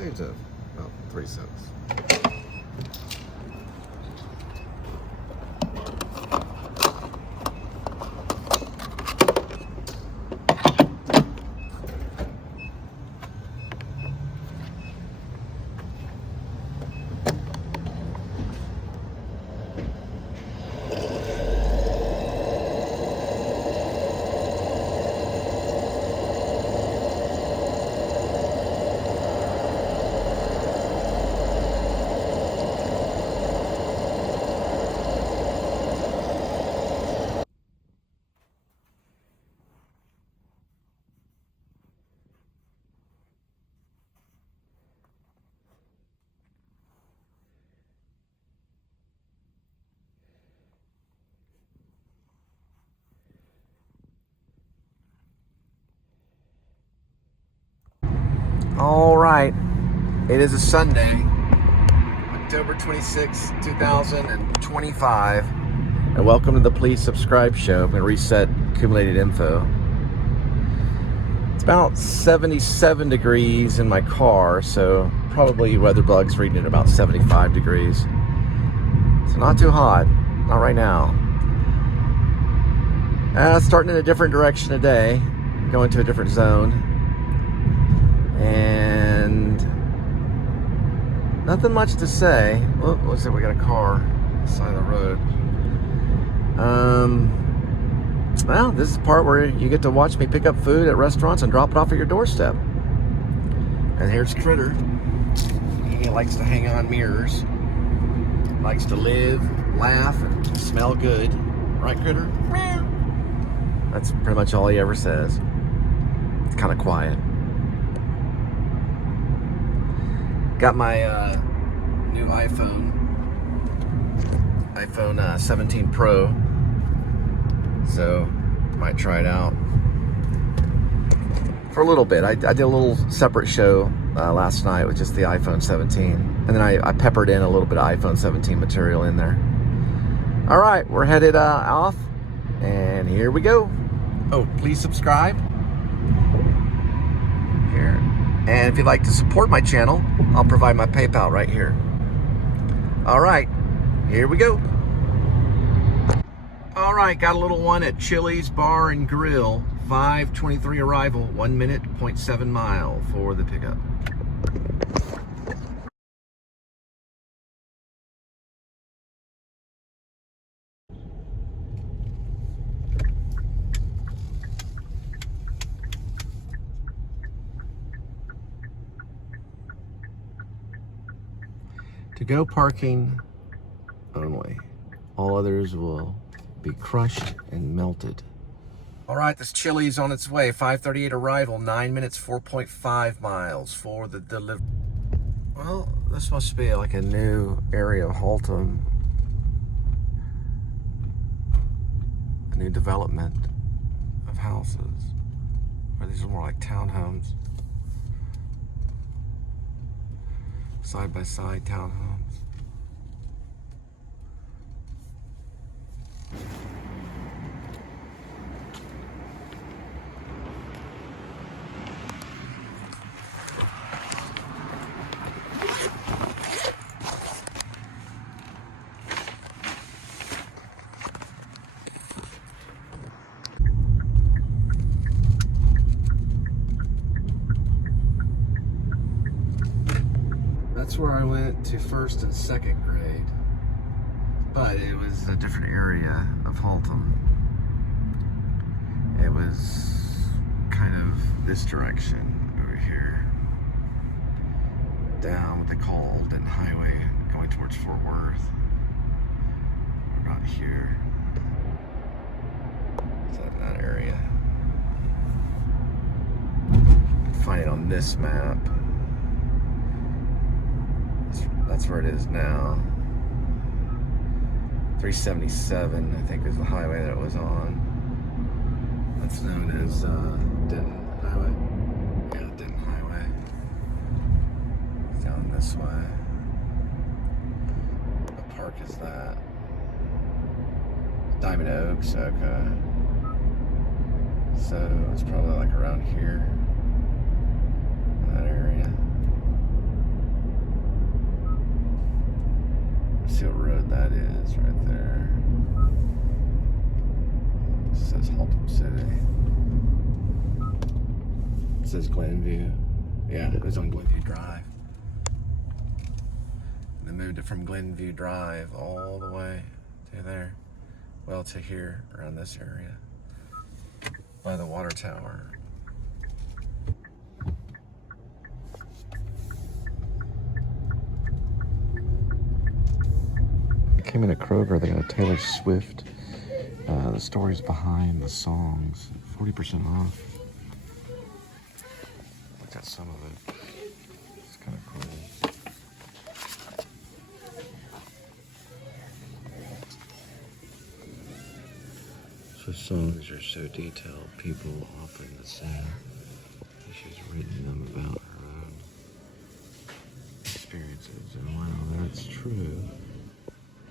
Saved about 3 cents. All right, it is a Sunday, October 26, 2025, and welcome to the Please Subscribe Show. I'm going to reset accumulated info. It's about 77 degrees in my car, so probably weather bug's reading at about 75 degrees. So not too hot, not right now. Starting in a different direction today, going to a different zone. And nothing much to say. Oh, looks like we got a car on the side of the road. Well, this is the part where you get to watch me pick up food at restaurants and drop it off at your doorstep. And here's Critter. He likes to hang on mirrors. Likes to live, laugh, and smell good. Right, Critter? That's pretty much all he ever says. It's kind of quiet. Got my new iPhone 17 Pro, so might try it out for a little bit. I did a little separate show last night with just the iPhone 17, and then I peppered in a little bit of iPhone 17 material in there. All right, we're headed off, and here we go. Oh, please subscribe. Here. And if you'd like to support my channel, I'll provide my PayPal right here. All right, here we go. All right, got a little one at Chili's Bar and Grill, 5:23 arrival, 1 minute, 0.7 mile for the pickup. To-go parking only. All others will be crushed and melted. All right, this Chili's on its way. 5:38 arrival, 9 minutes, 4.5 miles for the delivery. Well, this must be like a new area of Haltom. A new development of houses. Or these are more like townhomes. Side-by-side townhomes. That's where I went to first and second grade, but it was a different area of Haltom. It was kind of this direction over here, down what they call Alden Highway, going towards Fort Worth. About here, is that area? You can find it on this map. That's where it is now. 377, I think, is the highway that it was on. That's known as Denton Highway. Yeah, Denton Highway. It's down this way. What park is that? Diamond Oaks, okay. So it's probably like around here, in that area. see what road that is right there. It says Haltom City. It says Glenview. Yeah, it was on Glenview Drive. They moved it from Glenview Drive all the way to there. Well, to here, around this area. By the water tower. Came in at Kroger. They got a Taylor Swift. The stories behind the songs. 40% off. Look at some of it. It's kind of cool. So songs are so detailed. People often the same. She's written them about her own experiences, and while that's true,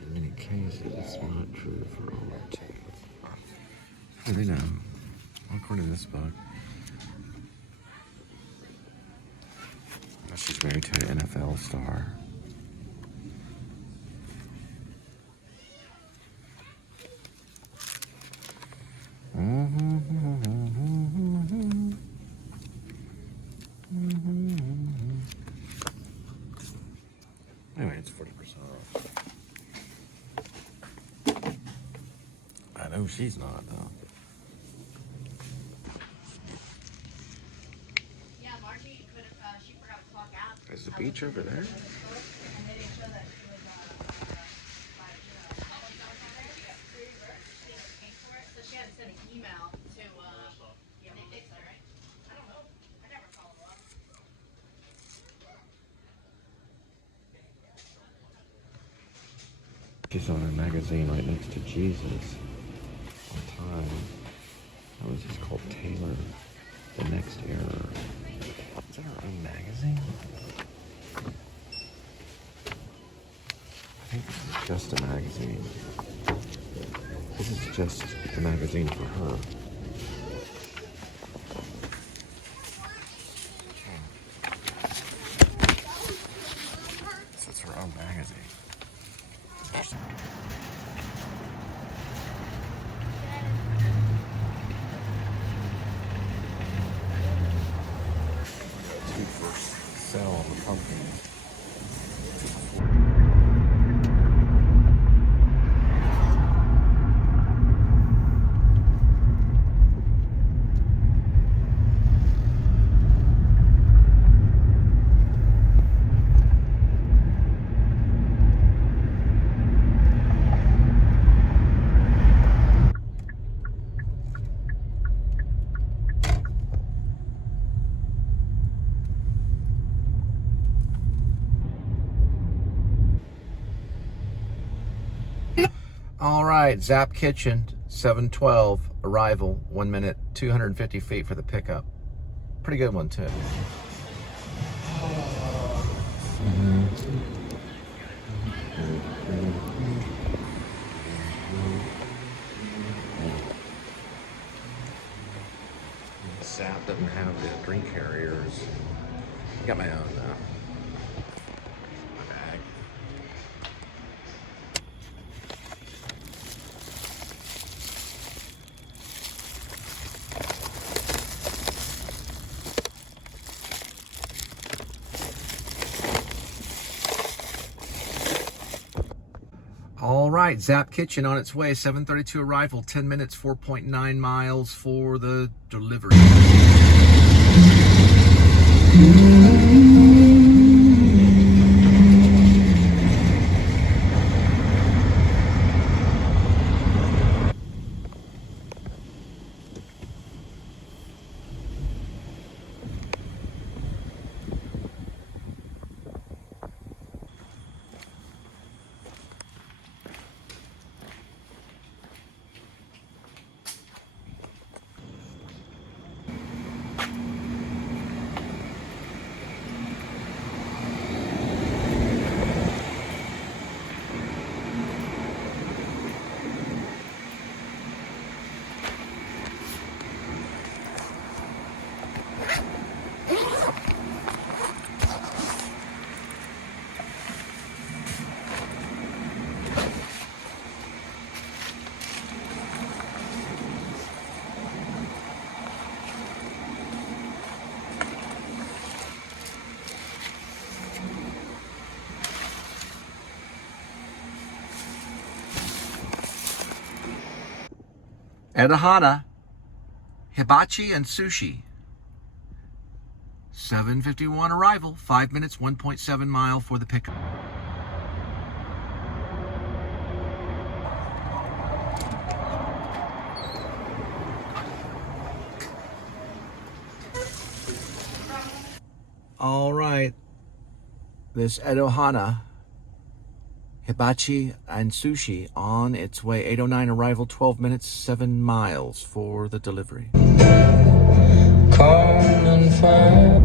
in many cases, it's not true for all too. How do they know? According to this book, she's married to an NFL star. Anyway, it's 40% off. I know she's not, though. Yeah, Margie could have, she forgot to clock out. Is the beach over there? And they didn't show that she was, so she had to send an email to, yeah, they fixed it, right? I don't know. I never followed up. She's on a magazine right next to Jesus. On time. That was just called Taylor. The Next Era. Is that her own magazine? I think this is just a magazine. This is just the magazine for her. So it's her own magazine. Two for sale on the pumpkins. All right, Zap Kitchen, 7:12 arrival, 1 minute, 250 feet for the pickup. Pretty good one too. Zap doesn't have the drink carriers. I got my own though. My bag. All right, Zap Kitchen on its way, 7:32 arrival, 10 minutes, 4.9 miles for the delivery. Edahana, hibachi, and sushi. 7:51 arrival, 5 minutes, 1.7 mile for the pickup. All right, this Edahana, hibachi, and sushi on its way. 8:09 arrival, 12 minutes, 7 miles for the delivery. Calm fire.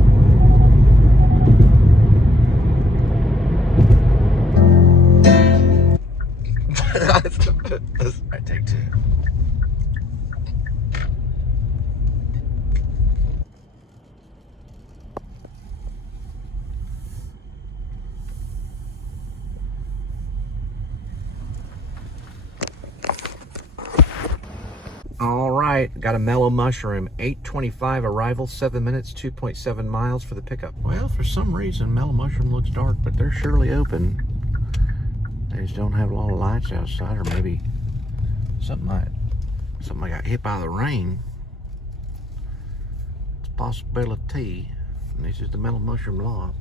That's right, take two. All right, got a mellow mushroom. 8:25 arrival, 7 minutes, 2.7 miles for the pickup. Well, for some reason, mellow mushroom looks dark, but they're surely open. They just don't have a lot of lights outside, or maybe something I got hit by the rain. It's a possibility. And this is the mellow mushroom lot.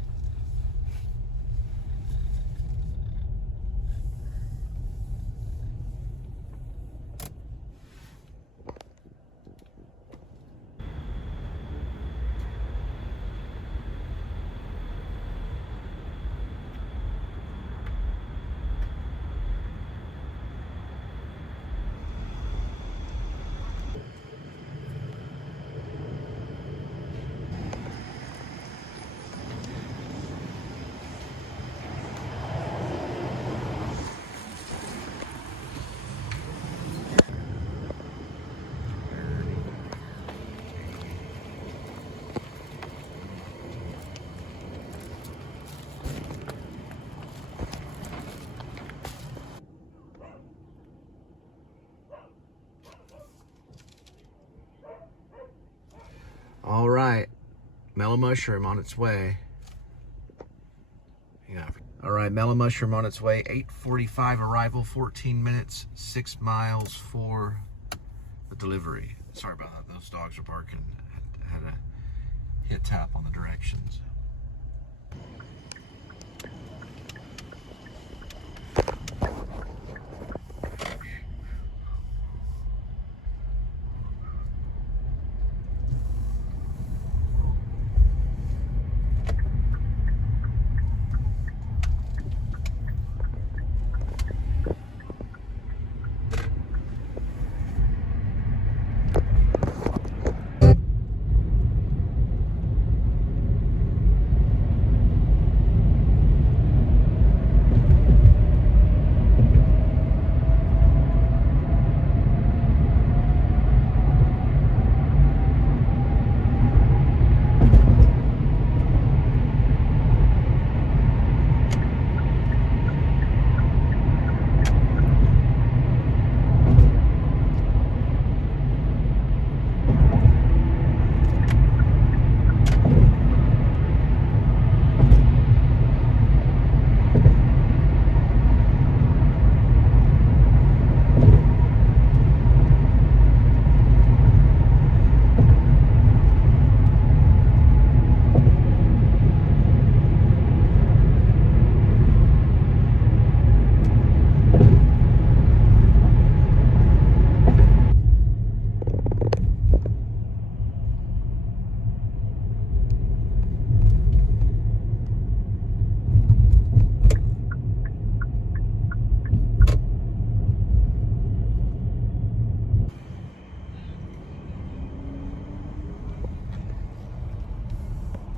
All right, mellow mushroom on its way. Yeah. All right, mellow mushroom on its way. 8:45 arrival, 14 minutes, 6 miles for the delivery. Sorry about that. Those dogs are barking. Had a hit tap on the directions.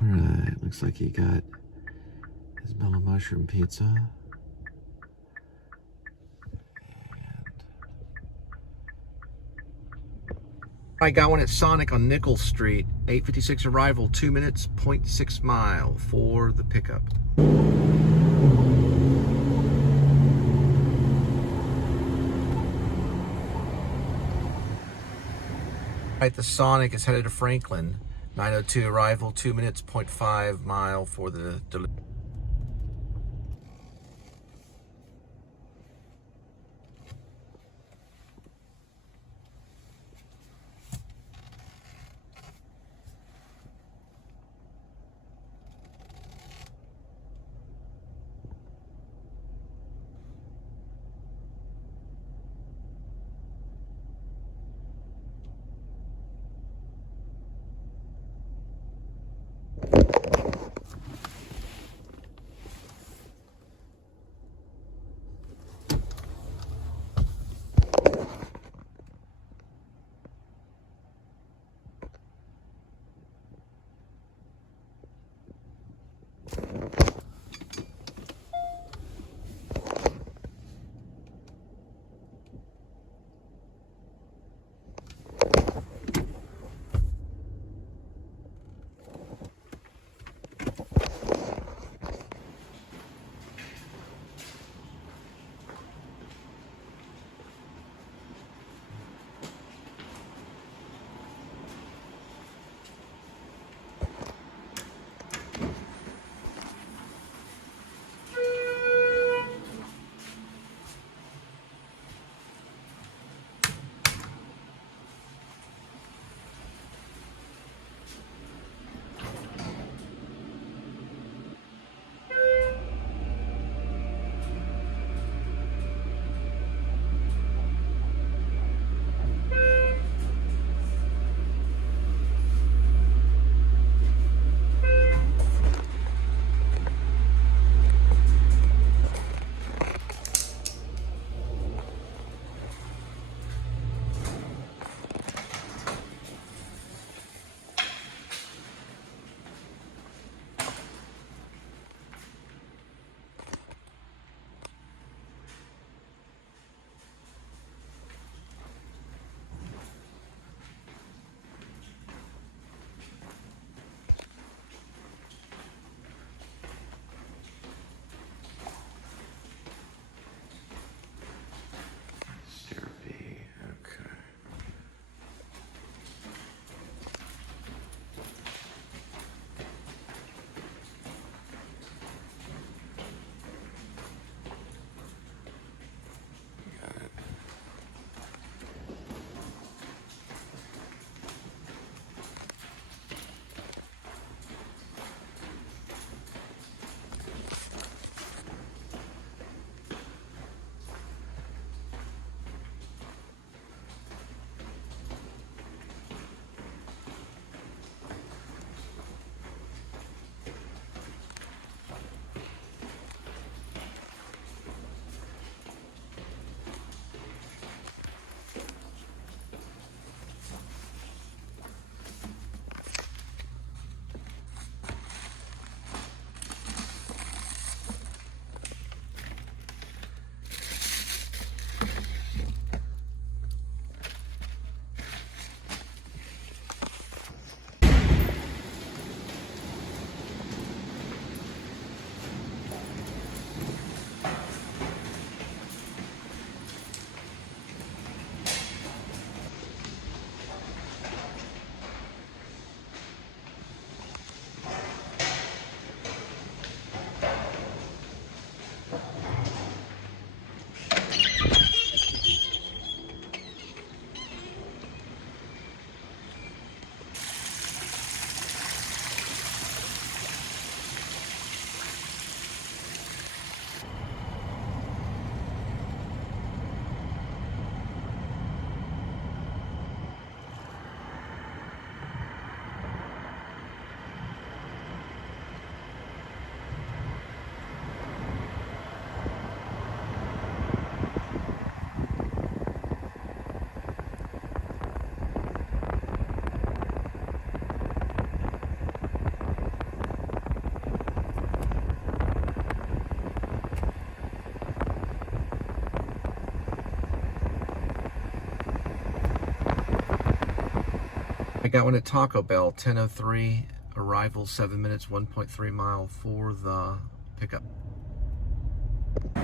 Alright, looks like he got his mellow mushroom pizza. I got one at Sonic on Nichols Street. 8:56 arrival, 2 minutes, 0.6 mile for the pickup. Right, the Sonic is headed to Franklin. 9:02 arrival, 2 minutes, 0.5 mile for the delivery. I got one at Taco Bell, 10:03, arrival 7 minutes, 1.3 mile for the pickup. Oh,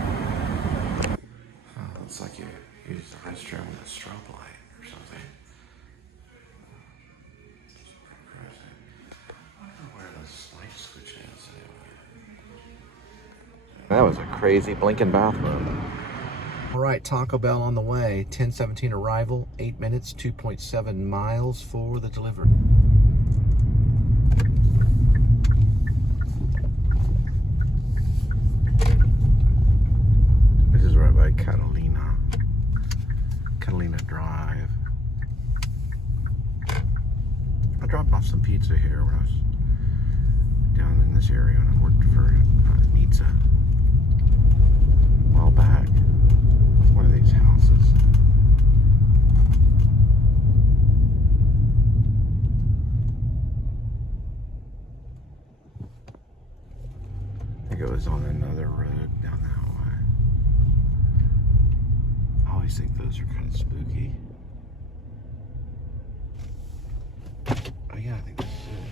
looks like you used the restroom with a strobe light or something. It's pretty crazy. I wonder where this light switch is anyway. That was a crazy blinking bathroom. All right, Taco Bell on the way. 10:17 arrival, 8 minutes, 2.7 miles for the delivery. This is right by Catalina Drive. I dropped off some pizza here when I was down in this area when I worked for Pizza a while back. One of these houses. I think it was on another road down that way. I always think those are kind of spooky. Oh yeah, I think this is it.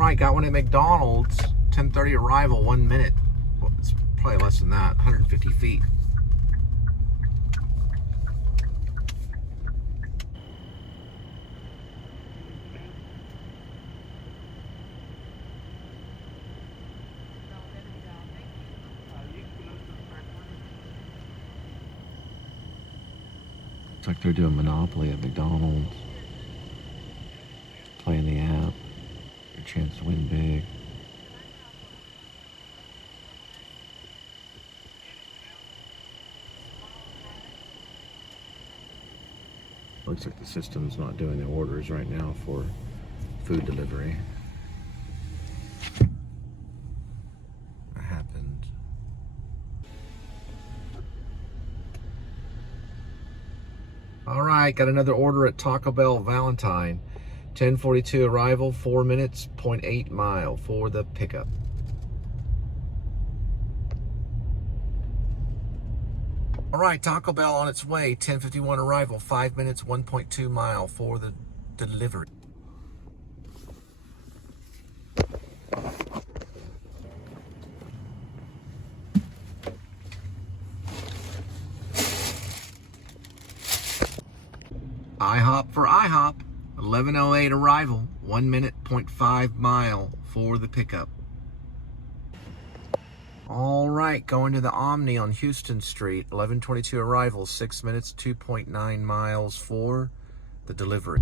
Right, got one at McDonald's, 10:30 arrival, 1 minute. Well, it's probably less than that, 150 feet. Looks like they're doing Monopoly at McDonald's. Playing the app. Your chance to win big. Looks like the system's not doing the orders right now for food delivery. What happened? All right, got another order at Taco Bell Valentine. 10:42 arrival, 4 minutes, 0.8 mile for the pickup. All right, Taco Bell on its way, 10:51 arrival, 5 minutes, 1.2 mile for the delivery. IHOP for IHOP. 11:08 arrival, 1 minute, 0.5 mile for the pickup. All right, going to the Omni on Houston Street, 11:22 arrival, 6 minutes, 2.9 miles for the delivery.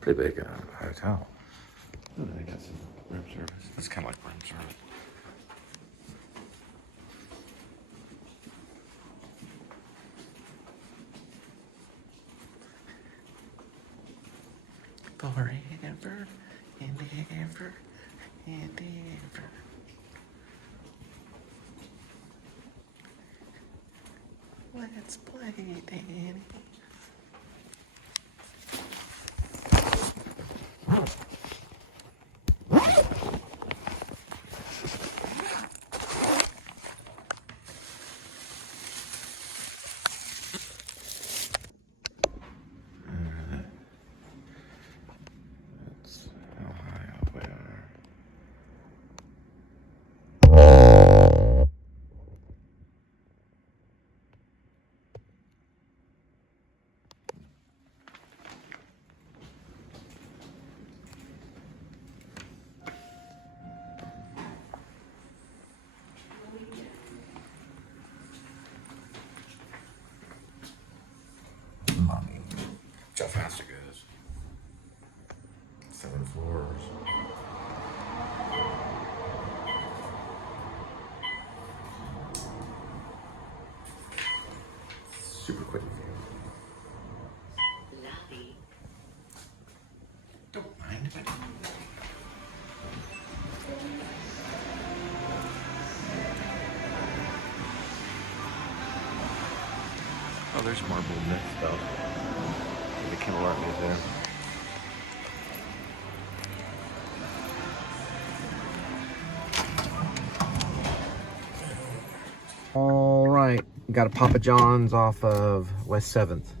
Pretty big hotel. Oh, they got some room service. It's kind of like room service. Forever and ever and ever. Let's play, Danny. That's how high up we are. Mommy. How fast it goes. 7 floors. Super quick view. Don't mind if I do. Oh, there's marble net stuff. The Kindle Art Museum. All right, got a Papa John's off of West 7th.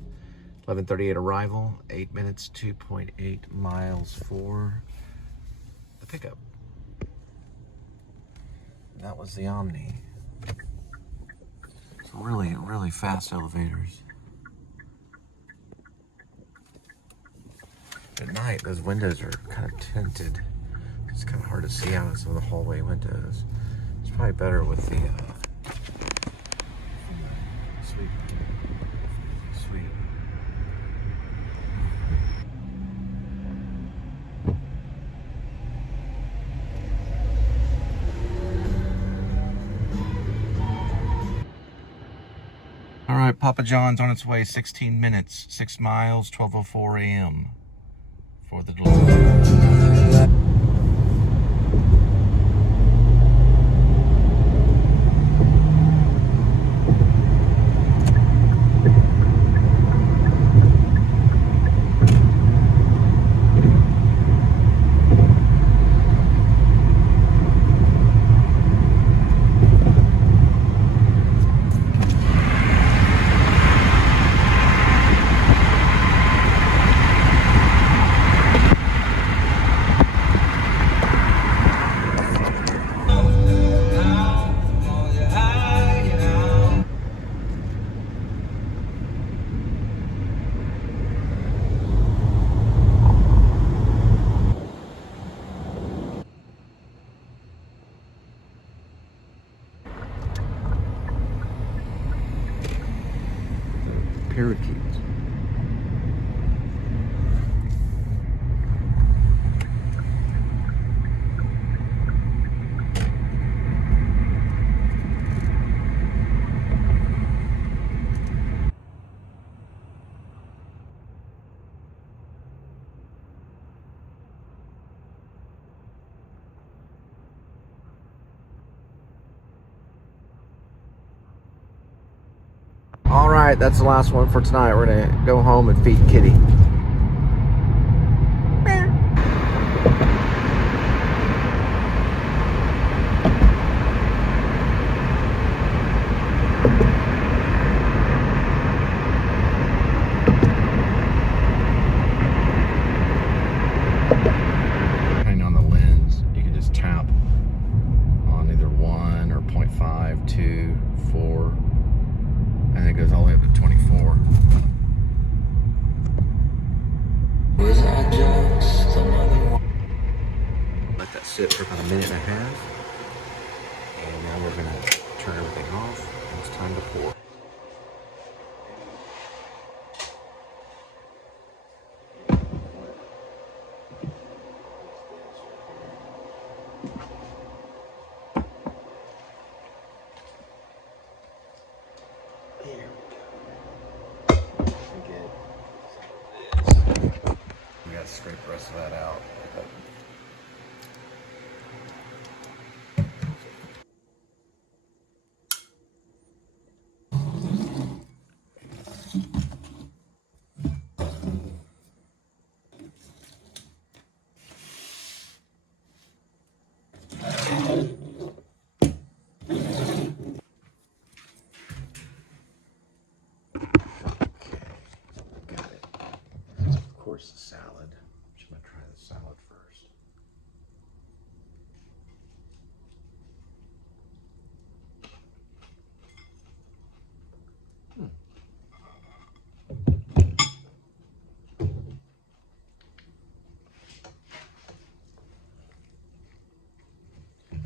11:38 arrival, 8 minutes, 2.8 miles for the pickup. That was the Omni. It's really, really fast elevators. At night, those windows are kind of tinted. It's kind of hard to see out of some of the hallway windows. It's probably better with the suite. All right, Papa John's on its way, 16 minutes, 6 miles, 12:04 a.m. for the delivery. Parakeets. All right, that's the last one for tonight. We're gonna go home and feed Kitty. Depending on the lens, you can just tap on either 1 or 0.5, 2, 4. And it goes all the way up to 24. Let that sit for about a minute and a half. And now we're gonna turn everything off and it's time to pour. scrape the rest of that out. Got it. Of course, the salad. Just gonna try the salad first.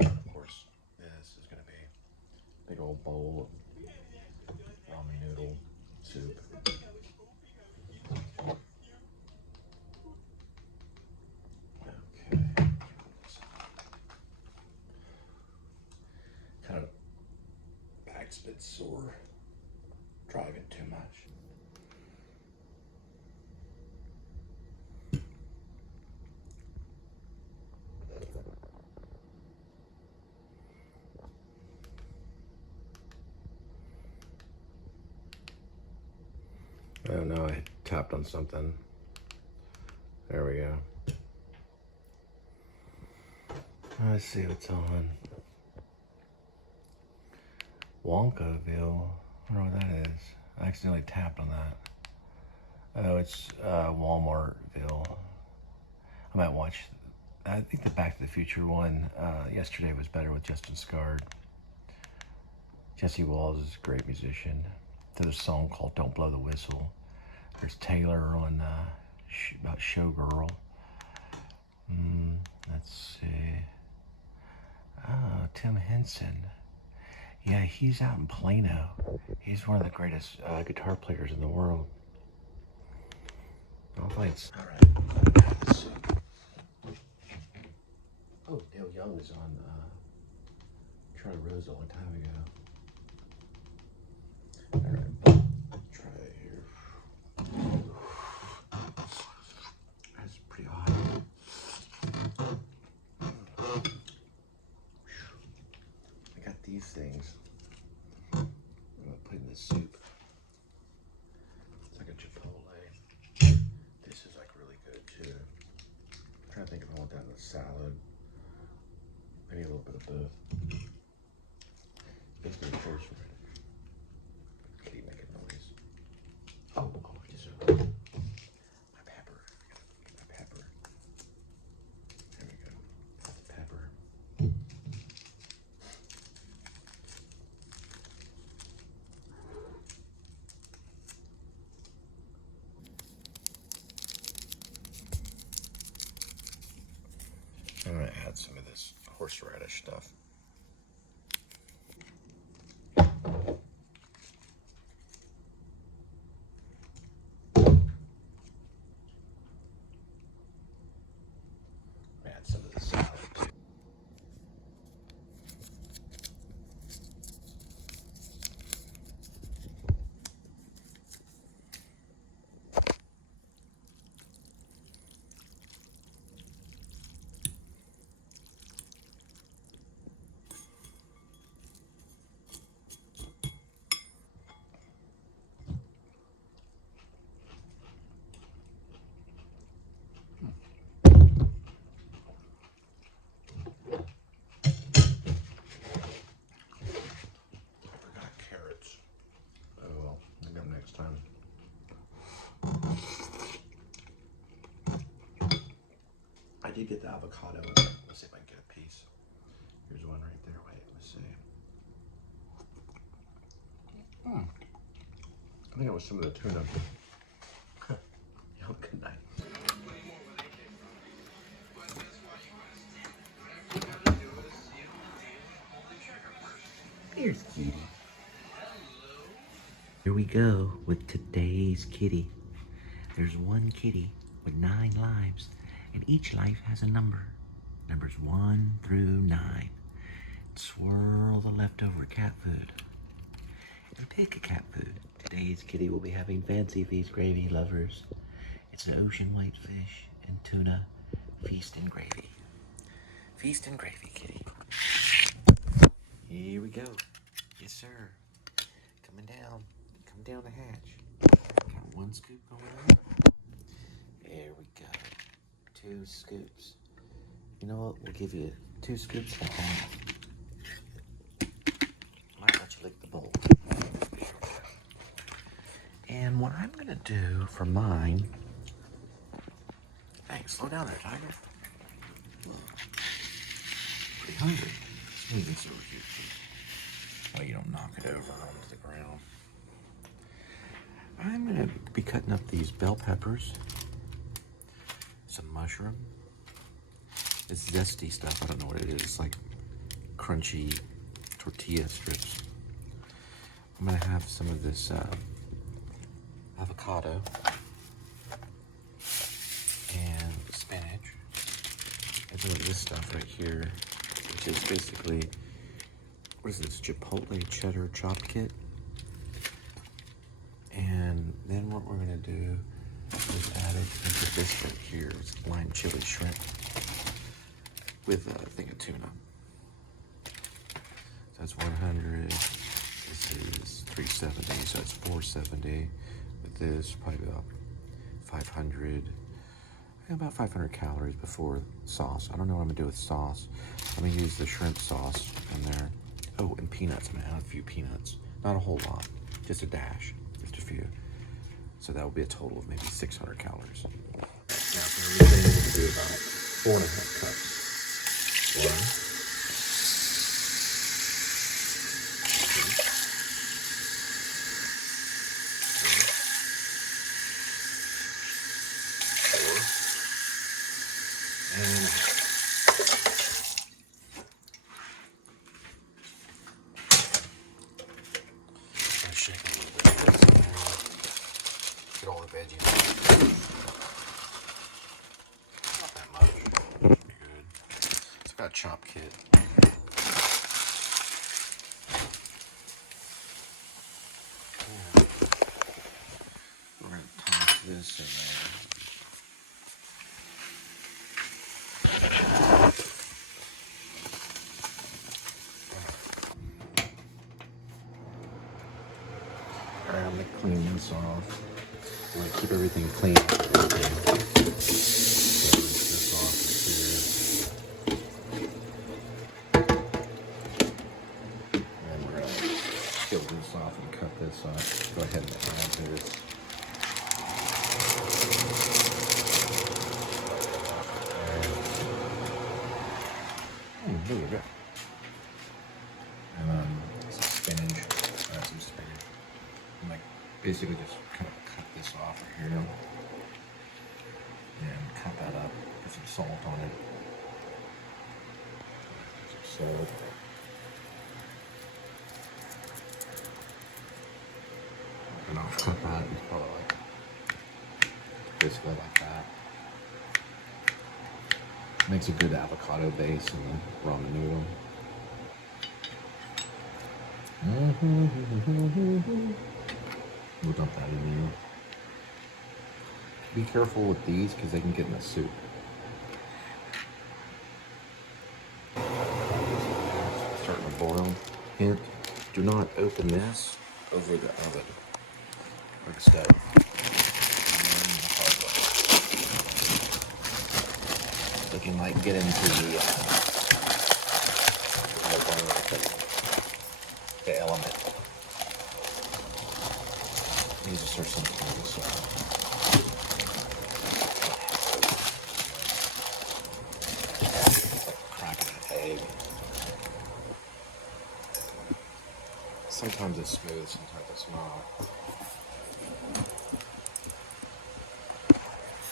Of course, this is gonna be a big old bowl of ramen noodle soup. Okay. Kind of back's a bit sore. Driving too much. Oh no, I tapped on something. There we go. Let's see what's on. Wonkaville. I wonder what that is. I accidentally tapped on that. Oh, it's Walmartville. I might watch. I think the Back to the Future one yesterday was better with Justin Scard. Jesse Walls is a great musician. There's a song called "Don't Blow the Whistle." There's Taylor on about Showgirl. Let's see. Oh, Tim Henson. Yeah, he's out in Plano. He's one of the greatest guitar players in the world. All right. Let's see. Oh, Dale Young is on Charlie Rose a long time ago. All right, let's try it here. That's pretty hot. I got these things. I'm gonna put in the soup. It's like a chipotle. This is like really good too. I'm trying to think if I want that in the salad. I need a little bit of both. It's good horseradish. Keep making noise. Oh, I just my pepper. My pepper. There we go. Pepper. I'm gonna add some of this horseradish stuff. Add some of the salad too. Time. I did get the avocado. Let's see if I can get a piece. Here's one right there. Wait, let's see. I think it was some of the tuna. Y'all good night. Here's Kitty. Here we go with today's kitty. There's one kitty with 9 lives, and each life has a number. Numbers 1 through 9. Swirl the leftover cat food and pick a cat food. Today's kitty will be having fancy feast gravy, lovers. It's an ocean whitefish and tuna feast and gravy. Feast and gravy, kitty. Here we go. Yes, sir. Coming down the hatch. Got 1 scoop going on. There we go. 2 scoops. You know what? We'll give you 2 scoops and a half. Might let you lick the bowl. And what I'm gonna do for mine. Hey, slow down there, Tiger. Pretty hungry. Smooth this over here, too. Oh, you don't knock it over onto the ground. I'm gonna be cutting up these bell peppers, some mushroom. It's zesty stuff. I don't know what it is. It's like crunchy tortilla strips. I'm gonna have some of this avocado and spinach. And some of this stuff right here, which is basically, what is this, Chipotle cheddar chop kit. And then what we're gonna do is add it into this right here. It's lime chili shrimp with a thing of tuna. So that's 100. This is 370, so that's 470. With this, probably about 500. About 500 calories before sauce. I don't know what I'm gonna do with sauce. I'm gonna use the shrimp sauce in there. Oh, and peanuts. I'm gonna add a few peanuts. Not a whole lot, just a dash, just a few. So that will be a total of maybe 600 calories. Now, so we're going to do about 4.5 cups. 1, 2, 3, 4, and a half. Shake it a little bit. Get all the veggies. Not that much. Good. It's got a chop kit. And we're going to toss this in there. Alright, I'm going to clean this off. I'm going to keep everything clean. So rinse this off here. And we're going to peel this off and cut this off. Go ahead and add to this. There we go. And some spinach. Some spinach. And like basically just kind of cut this off right here. And cut that up. Put some salt on it. Some salt. And I'll cut that probably like basically like that. Makes a good avocado base in the ramen noodle. We'll dump that in there. Be careful with these because they can get in the soup. Starting to boil. Hint, do not open this over the oven or the stove. Looking like get into the element. These are start something like this. Like cracking an egg. Sometimes it's smooth, sometimes it's not.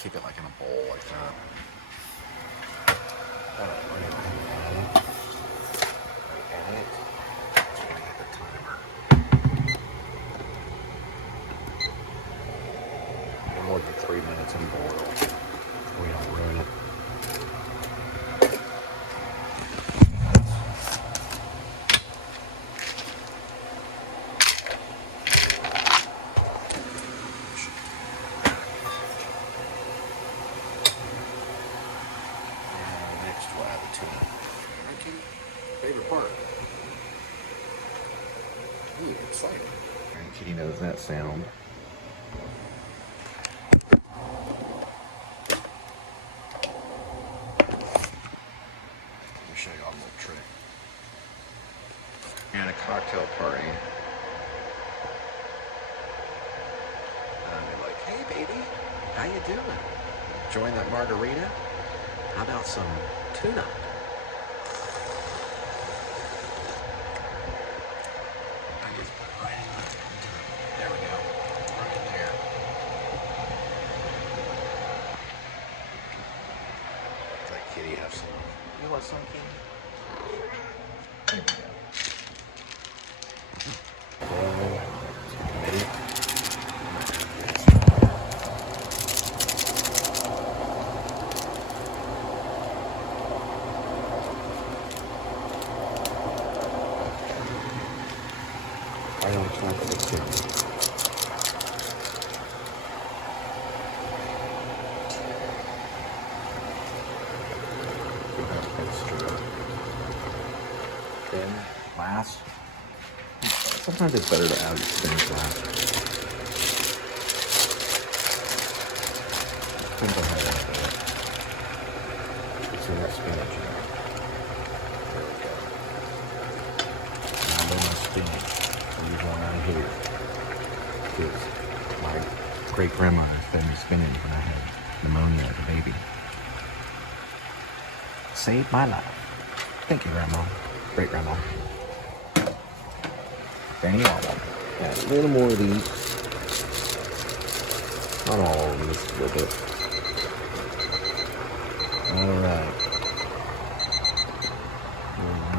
Keep it like in a bowl like that. More than 3 minutes in boil. We don't ruin it. exciting. Kitty knows that sound. Let me show you all a little trick. And a cocktail party. And they're like, hey baby, how you doing? Enjoying that margarita? How about some tuna? I just put it right in there. There we go. Right in there. Let Kitty have some. You want some, Kitty? There we go. I don't try to fix it. Thin, glass. Sometimes it's better to add thin glass. Depends on how you want to do it. It's in that spinach. There we go. Now then my spinach. Leave one out here. Because my great grandmother fed me spinach when I had pneumonia as a baby. Saved my life. Thank you, Grandma. Great grandma. Danny Wawa. Add a little more of these. Not all of these, a little bit. Alright.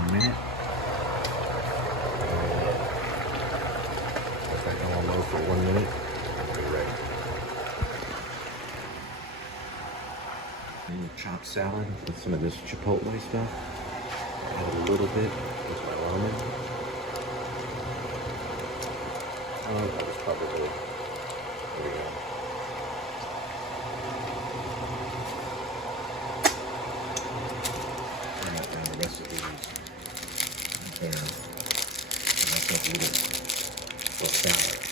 1 minute. Let that go on low for 1 minute. Be ready. And chopped salad with some of this chipotle stuff. Add a little bit with my ramen. That was probably, there we go. Alright, and the rest of these right there. And that's a little salad.